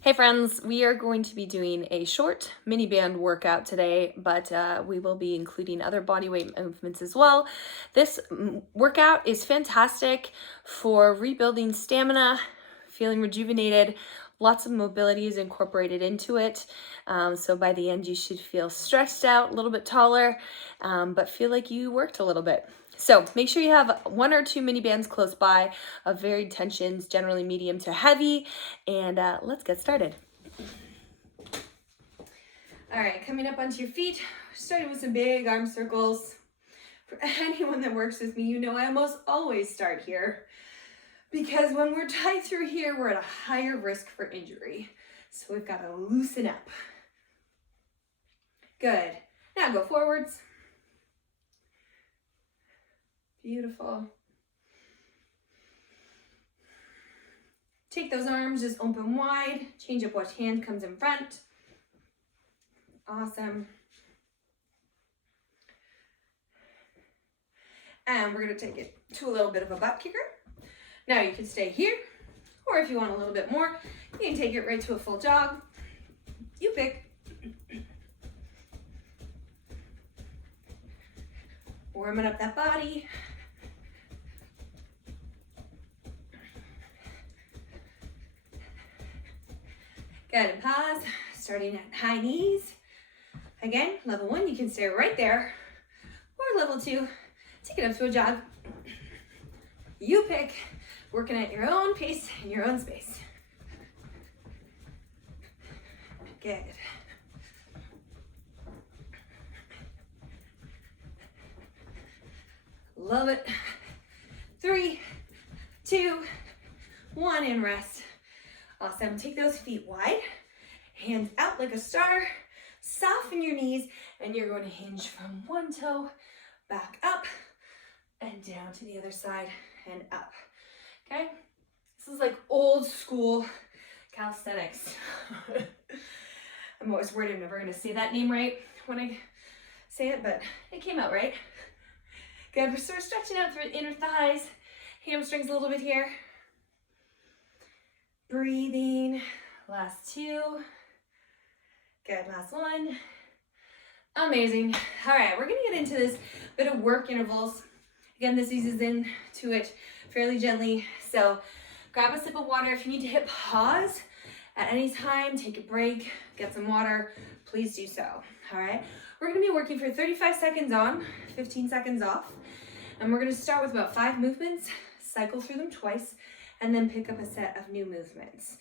Hey friends, we are going to be doing a short mini band workout today, but we will be including other body weight movements as well. This workout is fantastic for rebuilding stamina, feeling rejuvenated. Lots of mobility is incorporated into it. So by the end, you should feel stretched out, a little bit taller, but feel like you worked a little bit. So make sure you have 1 or 2 mini bands close by of varied tensions, generally medium to heavy, and let's get started. All right, coming up onto your feet, starting with some big arm circles. For anyone that works with me, you know I almost always start here because when we're tight through here, we're at a higher risk for injury. So we've got to loosen up. Good. Now go forwards. Beautiful. Take those arms, just open wide. Change up which hand comes in front. Awesome. And we're going to take it to a little bit of a butt kicker. Now you can stay here, or if you want a little bit more, you can take it right to a full jog. You pick. Warming up that body. Good, and pause, starting at high knees. Again, level 1, you can stay right there. Or level 2, take it up to a jog. You pick, working at your own pace in your own space. Good. Love it. 3, 2, 1, and rest. Awesome. Take those feet wide, hands out like a star, soften your knees, and you're going to hinge from one toe back up and down to the other side and up. Okay? This is like old school calisthenics. I'm always worried I'm never going to say that name right when I say it, but it came out right. Good. We're sort of stretching out through the inner thighs, hamstrings a little bit here. Breathing, last 2. Good, last 1. Amazing. All right, we're gonna get into this bit of work intervals. Again, this eases into it fairly gently. So grab a sip of water. If you need to hit pause at any time, take a break, get some water, please do so. All right, we're gonna be working for 35 seconds on, 15 seconds off. And we're gonna start with about 5 movements, cycle through them twice, and then pick up a set of new movements.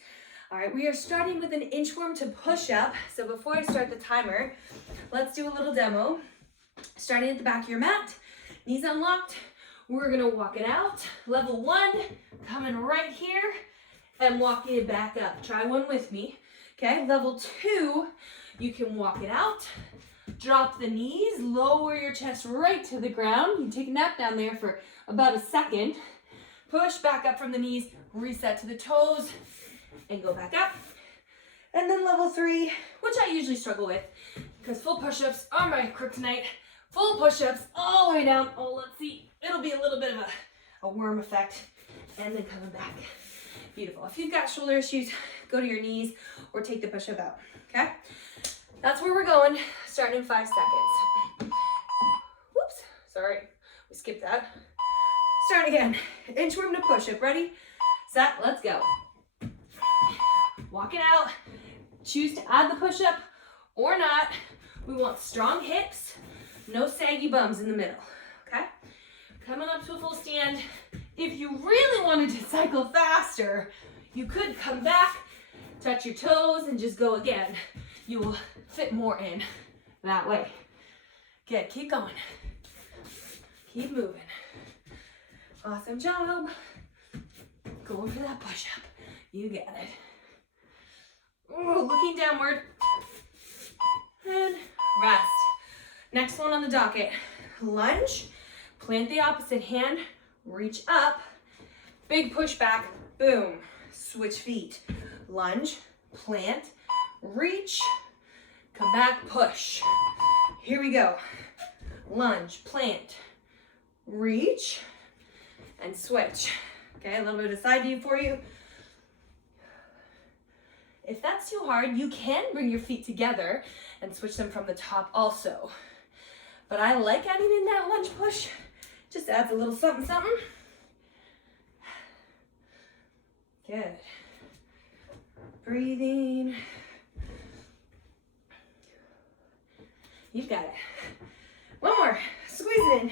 All right, we are starting with an inchworm to push up. So before I start the timer, let's do a little demo. Starting at the back of your mat, knees unlocked. We're gonna walk it out. Level 1, coming right here and walking it back up. Try one with me. Okay, level 2, you can walk it out. Drop the knees, lower your chest right to the ground. You can take a nap down there for about a second. Push back up from the knees, reset to the toes, and go back up. And then level 3, which I usually struggle with, because full push-ups are my kryptonite. Full push-ups all the way down. Oh, let's see. It'll be a little bit of a worm effect. And then coming back. Beautiful. If you've got shoulder issues, go to your knees or take the push-up out, okay? That's where we're going, starting in 5 seconds. Whoops, sorry, we skipped that. Start again. Inchworm to push-up. Ready, set, let's go. Walk it out. Choose to add the push-up or not. We want strong hips, no saggy bums in the middle, okay? Coming up to a full stand. If you really wanted to cycle faster, you could come back, touch your toes, and just go again. You will fit more in that way. Good, keep going. Keep moving. Awesome job. Going for that push-up. You get it. Ooh, looking downward. And rest. Next one on the docket. Lunge. Plant the opposite hand. Reach up. Big push back. Boom. Switch feet. Lunge. Plant. Reach. Come back. Push. Here we go. Lunge. Plant. Reach. And switch. Okay, a little bit of side view for you. If that's too hard, you can bring your feet together and switch them from the top also. But I like adding in that lunge push. Just adds a little something, something. Good. Breathing. You've got it. One more. Squeeze it in.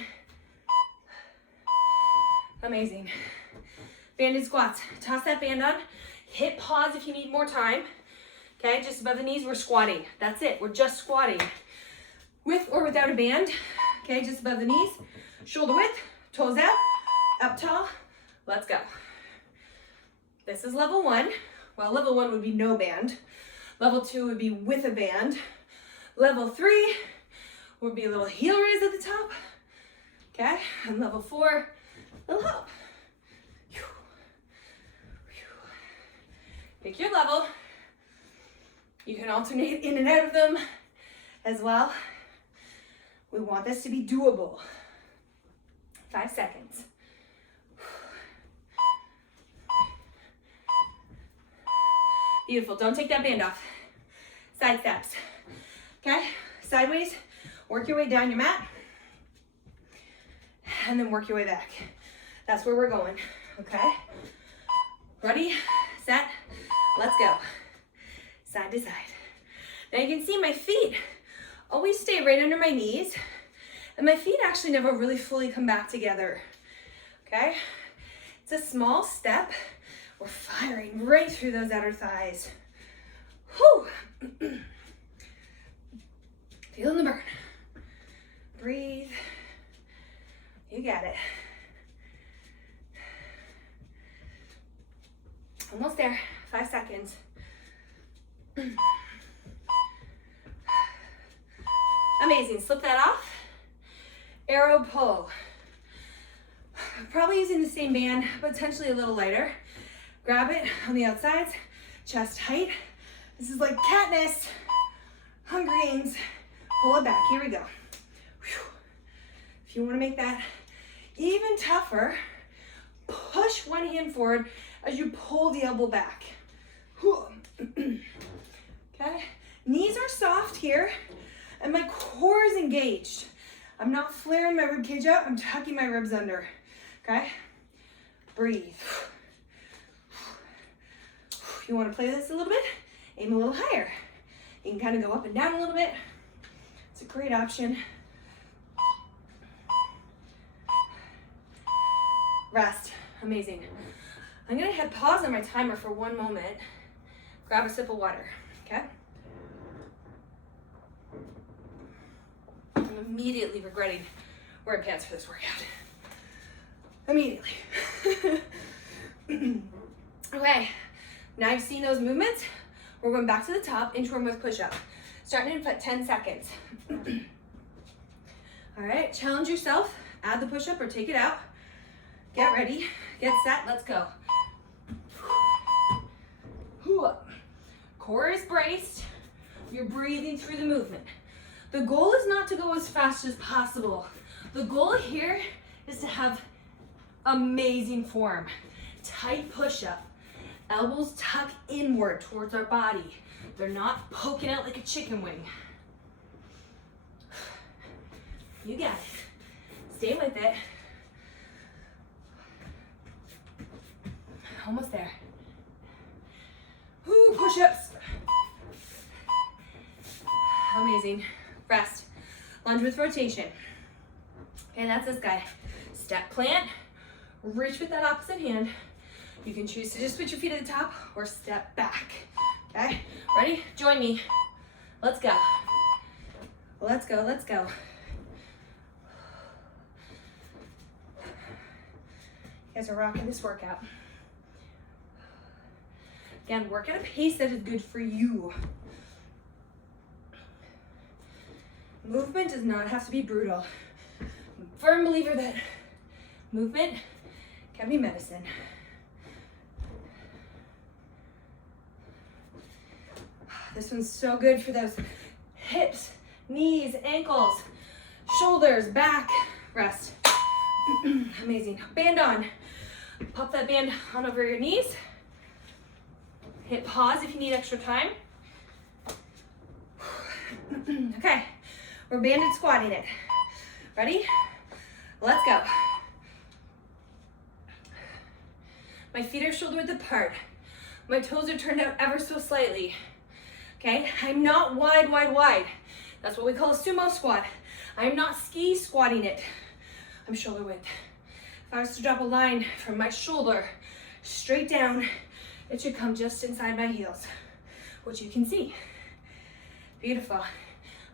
Amazing. Banded squats. Toss that band on. Hit pause if you need more time. Okay, just above the knees, we're squatting. That's it. We're just squatting. With or without a band. Okay, just above the knees. Shoulder width. Toes out. Up tall. Let's go. This is level 1. Well, level 1 would be no band. Level 2 would be with a band. Level 3 would be a little heel raise at the top. Okay, and level 4, little hop. Pick your level. You can alternate in and out of them as well. We want this to be doable. 5 seconds. Beautiful. Don't take that band off. Side steps. Okay? Sideways. Work your way down your mat. And then work your way back. That's where we're going. Okay? Ready? Set. Let's go. Side to side. Now you can see my feet always stay right under my knees. And my feet actually never really fully come back together. Okay? It's a small step. We're firing right through those outer thighs. Whew. Feeling the burn. Breathe. You got it. Almost there. 5 seconds. Amazing. Slip that off. Arrow pull. Probably using the same band, but potentially a little lighter. Grab it on the outsides, chest height. This is like Katniss, Hunger Games. Pull it back. Here we go. Whew. If you want to make that even tougher, push one hand forward as you pull the elbow back. Okay? Knees are soft here, and my core is engaged. I'm not flaring my rib cage out. I'm tucking my ribs under. Okay? Breathe. If you want to play this a little bit, aim a little higher. You can kind of go up and down a little bit. It's a great option. Rest. Amazing. I'm going to hit pause on my timer for 1 moment. Grab a sip of water. Okay? I'm immediately regretting wearing pants for this workout. Immediately. Okay. Now you've seen those movements. We're going back to the top, inchworm with push-up. Starting in 10 seconds. All right, challenge yourself. Add the push-up or take it out. Get ready, get set, let's go. Core is braced. You're breathing through the movement. The goal is not to go as fast as possible. The goal here is to have amazing form. Tight push-up. Elbows tuck inward towards our body. They're not poking out like a chicken wing. You got it. Stay with it. Almost there. Ooh, push-ups. Amazing. Rest. Lunge with rotation. Okay, that's this guy. Step plant. Reach with that opposite hand. You can choose to just put your feet at the top or step back. Okay, ready? Join me. Let's go. Let's go, let's go. You guys are rocking this workout. Again, work at a pace that is good for you. Movement does not have to be brutal. I'm a firm believer that movement can be medicine. This one's so good for those hips, knees, ankles, shoulders, back. Rest. Amazing. Band on. Pop that band on over your knees. Hit pause if you need extra time. Okay, we're banded squatting it. Ready? Let's go. My feet are shoulder width apart. My toes are turned out ever so slightly. Okay, I'm not wide, wide, wide. That's what we call a sumo squat. I'm not ski squatting it. I'm shoulder width. If I was to drop a line from my shoulder straight down, it should come just inside my heels, which you can see. Beautiful.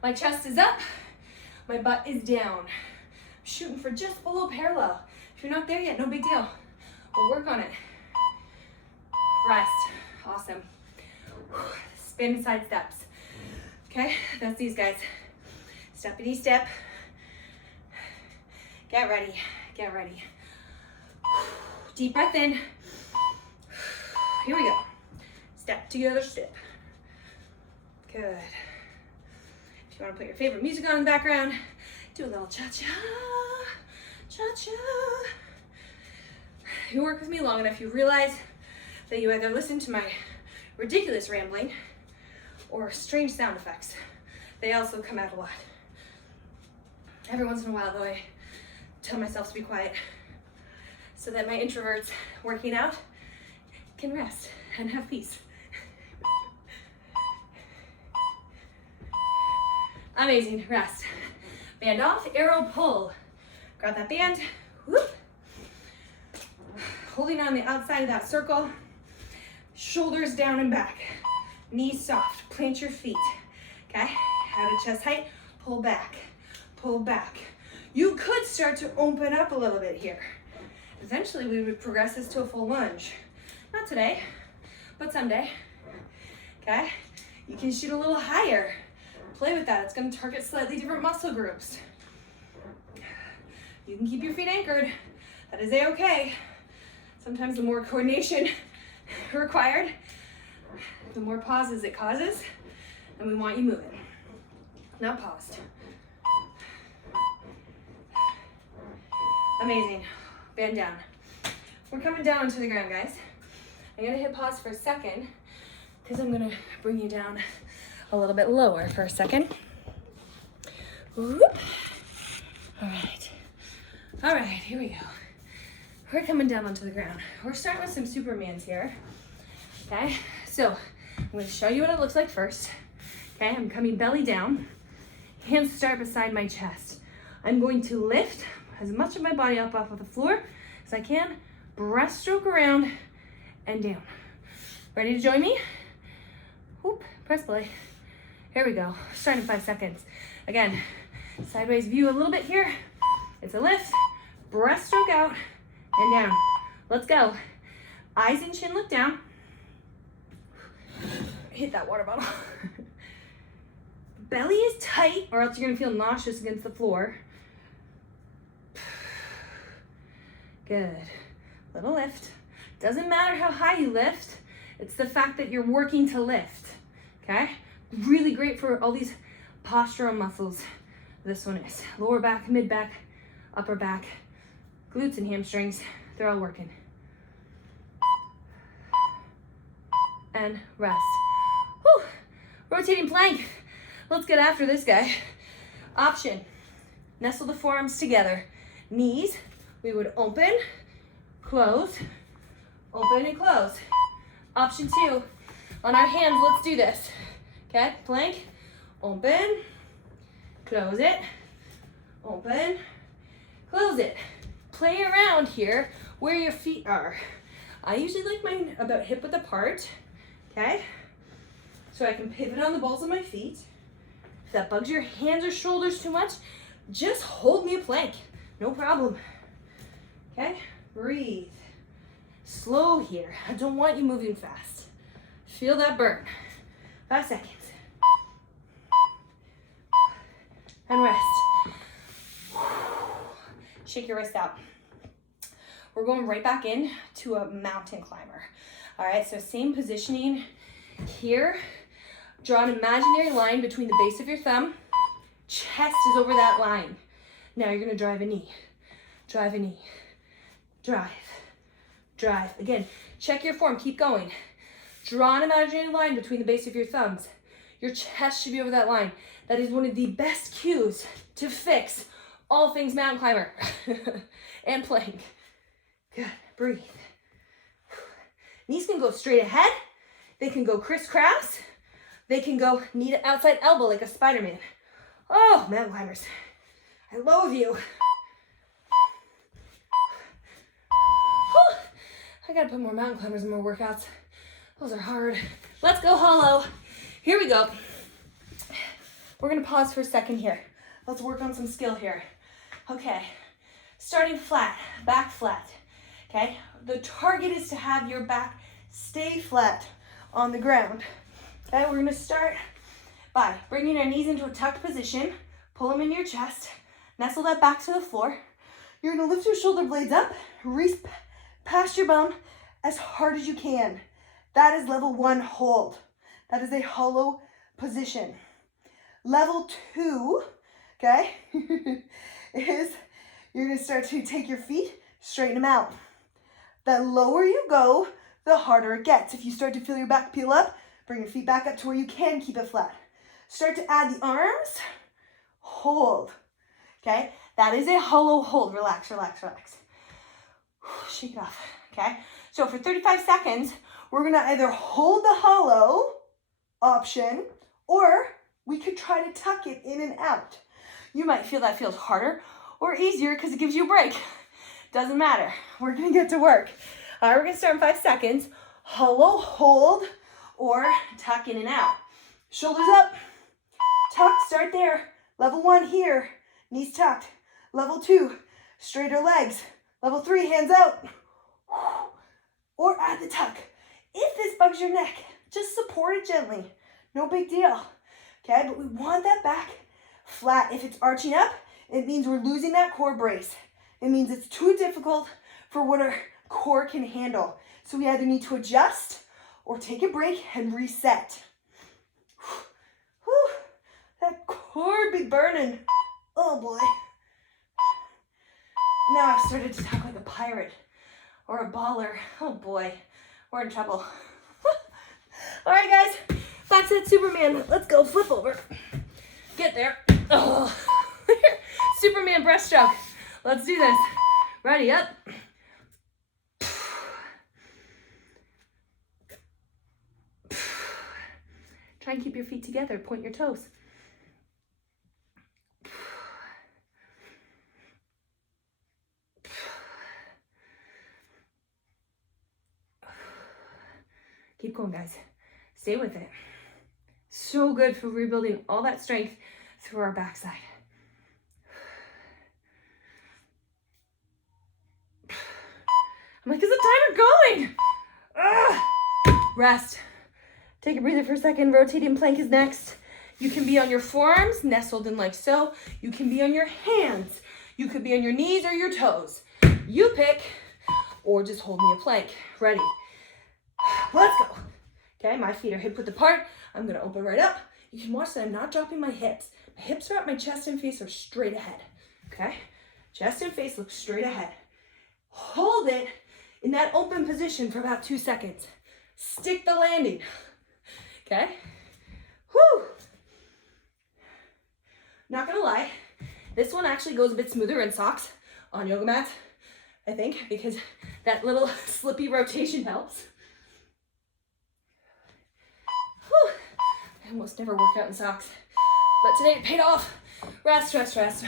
My chest is up, my butt is down. I'm shooting for just below parallel. If you're not there yet, no big deal. We'll work on it. Rest. Awesome. Spin side steps. Okay, that's these guys. Steppity step. Get ready. Get ready. Deep breath in. Here we go. Step together, step. Good. If you want to put your favorite music on in the background, do a little cha-cha, cha-cha. If you work with me long enough, you realize that you either listen to my ridiculous rambling or strange sound effects. They also come out a lot. Every once in a while, though, I tell myself to be quiet so that my introverts working out can rest and have peace. Amazing, rest. Band off, arrow pull. Grab that band, whoop. Holding on the outside of that circle, shoulders down and back, knees soft, plant your feet, okay? Out of chest height, pull back, pull back. You could start to open up a little bit here. Eventually we would progress this to a full lunge. Not today, but someday, okay? You can shoot a little higher. Play with that. It's going to target slightly different muscle groups. You can keep your feet anchored. That is a-okay. Sometimes the more coordination required, the more pauses it causes, and we want you moving, not paused. Amazing. Band down. We're coming down onto the ground, guys. I'm going to hit pause for a second because I'm going to bring you down a little bit lower for a second. Whoop. All right, here we go. We're coming down onto the ground. We're starting with some Supermans here, okay? So I'm gonna show you what it looks like first, okay? I'm coming belly down, hands start beside my chest. I'm going to lift as much of my body up off of the floor as I can, breaststroke around and down. Ready to join me? Whoop, press play. Here we go, starting in 5 seconds. Again, sideways view a little bit here. It's a lift, breaststroke out and down. Let's go. Eyes and chin look down. Hit that water bottle. Belly is tight or else you're gonna feel nauseous against the floor. Good. Little lift. Doesn't matter how high you lift. It's the fact that you're working to lift, okay? Really great for all these postural muscles. This one is lower back, mid back, upper back, glutes and hamstrings. They're all working. And rest. Whew. Rotating plank. Let's get after this guy. Option. Nestle the forearms together. Knees, we would open, close, open and close. Option 2. On our hands, let's do this. Okay, plank, open, close it, open, close it. Play around here where your feet are. I usually like mine about hip width apart, okay? So I can pivot on the balls of my feet. If that bugs your hands or shoulders too much, just hold me a plank, no problem. Okay, breathe. Slow here, I don't want you moving fast. Feel that burn. 5 seconds. And rest. Shake your wrist out. We're going right back in to a mountain climber. All right, so same positioning here. Draw an imaginary line between the base of your thumb. Chest is over that line. Now you're gonna drive a knee. Drive a knee. Drive. Drive. Again, check your form, keep going. Draw an imaginary line between the base of your thumbs. Your chest should be over that line. That is one of the best cues to fix all things mountain climber and plank. Good, breathe. Knees can go straight ahead. They can go crisscross. They can go knee to outside elbow like a Spider-Man. Oh, mountain climbers, I loathe you. I gotta put more mountain climbers in more workouts. Those are hard. Let's go hollow. Here we go. We're gonna pause for a second here. Let's work on some skill here. Okay, starting flat, back flat. Okay, the target is to have your back stay flat on the ground. Okay, we're gonna start by bringing our knees into a tucked position, pull them into your chest, nestle that back to the floor. You're gonna lift your shoulder blades up, reach past your bum as hard as you can. That is level 1 hold. That is a hollow position. Level 2, okay, is you're gonna start to take your feet, straighten them out. The lower you go, the harder it gets. If you start to feel your back peel up, bring your feet back up to where you can keep it flat. Start to add the arms, hold, okay? That is a hollow hold. Relax, relax, relax. Shake it off, okay? So for 35 seconds, we're gonna either hold the hollow option, or we could try to tuck it in and out. You might feel that feels harder or easier because it gives you a break. Doesn't matter. We're gonna get to work. All right, we're gonna start in 5 seconds. Hollow hold or tuck in and out. Shoulders up, tuck, start there. Level 1 here, knees tucked. Level 2, straighter legs. Level 3, hands out. Or add the tuck. If this bugs your neck, just support it gently. No big deal. Okay, but we want that back flat. If it's arching up, it means we're losing that core brace. It means it's too difficult for what our core can handle. So we either need to adjust or take a break and reset. Whew. That core be burning. Oh boy. Now I've started to talk like a pirate or a baller. Oh boy, we're in trouble. All right, guys, back to that Superman. Let's go, flip over. Get there. Oh. Superman breaststroke. Let's do this. Ready, up. Try and keep your feet together. Point your toes. Keep going, guys. Stay with it. So good for rebuilding all that strength through our backside. I'm like, is the timer going? Ugh. Rest. Take a breather for a second. Rotating plank is next. You can be on your forearms, nestled in like so. You can be on your hands. You could be on your knees or your toes. You pick, or just hold me a plank. Ready? Let's go. Okay, my feet are hip width apart. I'm gonna open right up. You can watch that I'm not dropping my hips. My hips are up, my chest and face are straight ahead. Okay, chest and face look straight ahead. Hold it in that open position for about 2 seconds. Stick the landing. Okay, whew. Not gonna lie, this one actually goes a bit smoother in socks on yoga mats, I think, because that little slippy rotation helps. Whew. I almost never work out in socks, but today it paid off. Rest, rest, rest.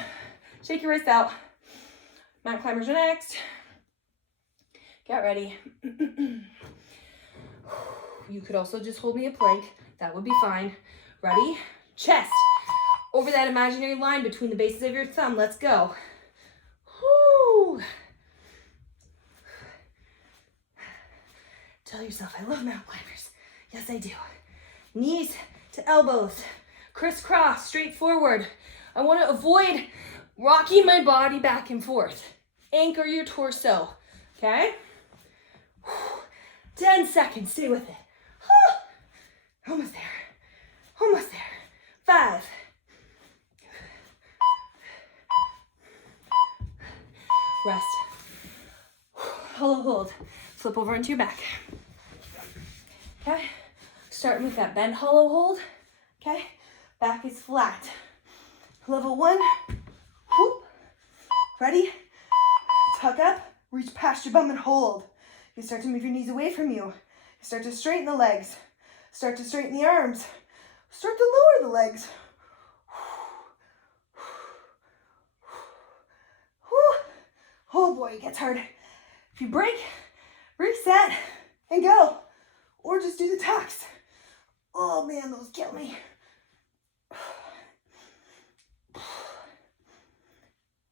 Shake your wrists out. Mountain climbers are next. Get ready. You could also just hold me a plank. That would be fine. Ready? Chest. Over that imaginary line between the bases of your thumb. Let's go. Whoo. Tell yourself, I love mountain climbers. Yes, I do. Knees to elbows. Crisscross, straight forward. I want to avoid rocking my body back and forth. Anchor your torso. Okay? 10 seconds. Stay with it. Almost there. Almost there. 5. Rest. Hollow hold. Flip over into your back. Okay. starting with that bent hollow hold, okay? Back is flat. Level 1, whoop. Ready? Tuck up, reach past your bum and hold. You start to move your knees away from you. You start to straighten the legs. Start to straighten the arms. Start to lower the legs. Oh boy, it gets hard. If you break, reset, and go. Or just do the tucks. Oh man, those kill me.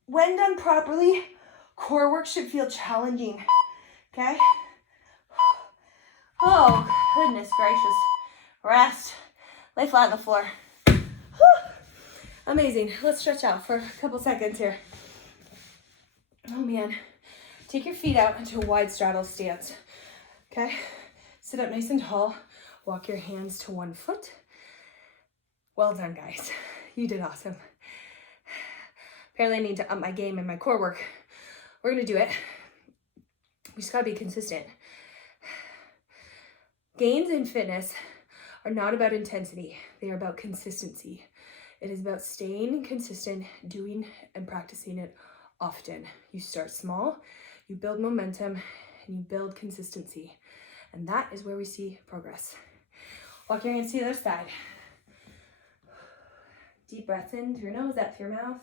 When done properly, core work should feel challenging, okay? Oh, goodness gracious. Rest. Lay flat on the floor. Amazing. Let's stretch out for a couple seconds here. Oh man. Take your feet out into a wide straddle stance, okay? Sit up nice and tall. Walk your hands to one foot. Well done, guys. You did awesome. Apparently I need to up my game and my core work. We're gonna do it. We just gotta be consistent. Gains in fitness are not about intensity. They are about consistency. It is about staying consistent, doing and practicing it often. You start small, you build momentum, and you build consistency. And that is where we see progress. Walk your hands to the other side. Deep breath in through your nose, out through your mouth.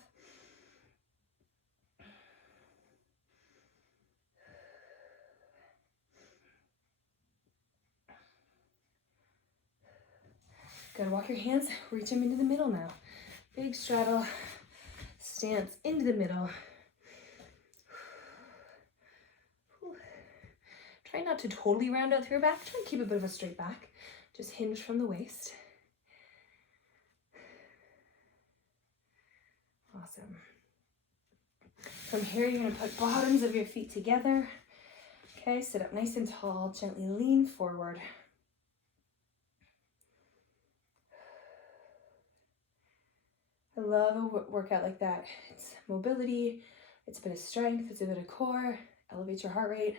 Good, walk your hands, reach them into the middle now. Big straddle stance into the middle. Try not to totally round out through your back. Try and keep a bit of a straight back. Just hinge from the waist. Awesome. From here, you're gonna put bottoms of your feet together. Okay, sit up nice and tall. Gently lean forward. I love a workout like that. It's mobility, it's a bit of strength, it's a bit of core, elevates your heart rate.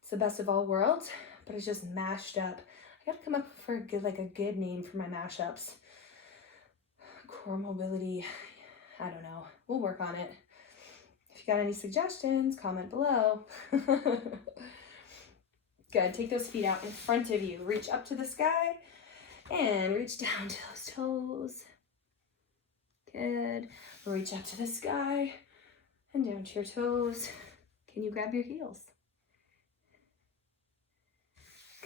It's the best of all worlds, but it's just mashed up. I gotta come up for a good name for my mashups. Core mobility, I don't know. We'll work on it. If you got any suggestions, comment below. Good, take those feet out in front of you. Reach up to the sky and reach down to those toes. Good. Reach up to the sky and down to your toes. Can you grab your heels?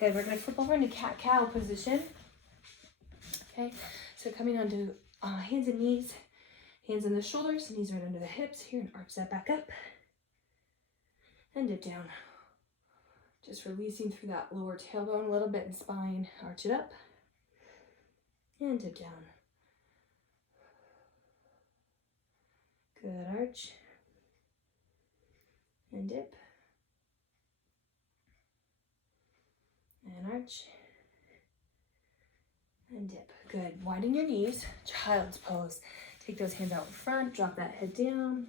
Good. We're going to flip over into cat-cow position. Okay. So coming onto hands and knees. Hands on the shoulders, knees right under the hips. Here, and arch that back up. And dip down. Just releasing through that lower tailbone a little bit and spine. Arch it up. And dip down. Good, arch, and dip, and arch, and dip. Good, widen your knees, child's pose. Take those hands out in front, drop that head down.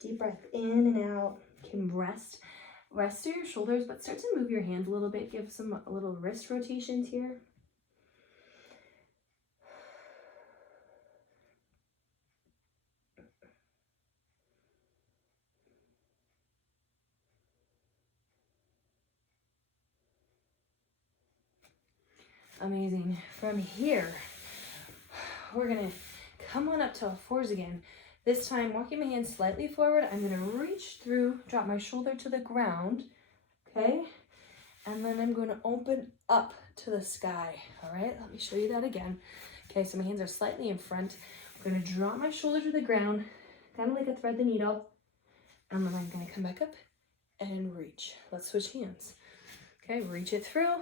Deep breath in and out. You can rest to your shoulders, but start to move your hands a little bit. Give a little wrist rotations here. Amazing. From here, we're gonna come on up to all fours again. This time, walking my hands slightly forward, I'm gonna reach through, drop my shoulder to the ground, okay? And then I'm gonna open up to the sky, all right? Let me show you that again. Okay, so my hands are slightly in front. I'm gonna drop my shoulder to the ground, kind of like a thread the needle, and then I'm gonna come back up and reach. Let's switch hands. Okay, reach it through.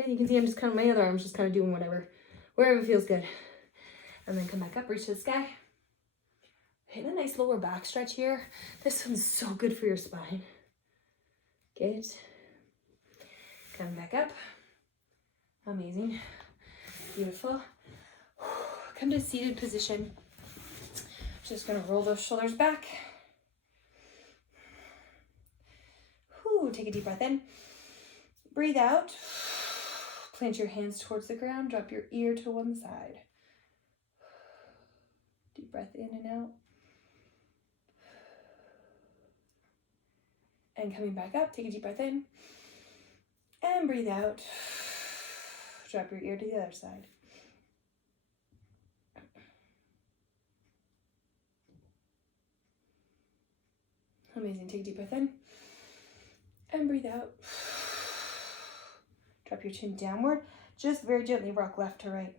Okay, you can see I'm just kind of, my other arm's just kind of doing wherever it feels good. And then come back up, reach to the sky. Hit a nice lower back stretch here. This one's so good for your spine. Good. Come back up. Amazing. Beautiful. Come to seated position. Just gonna roll those shoulders back. Take a deep breath in. Breathe out. Plant your hands towards the ground. Drop your ear to one side. Deep breath in and out. And coming back up, take a deep breath in. And breathe out. Drop your ear to the other side. Amazing. Take a deep breath in. And breathe out. Drop your chin downward. Just very gently rock left to right.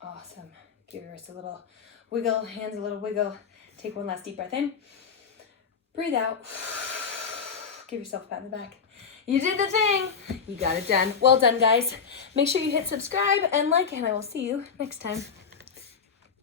Awesome. Give your wrist a little wiggle, hands a little wiggle. Take one last deep breath in. Breathe out. Give yourself a pat on the back. You did the thing. You got it done. Well done, guys. Make sure you hit subscribe and like, and I will see you next time.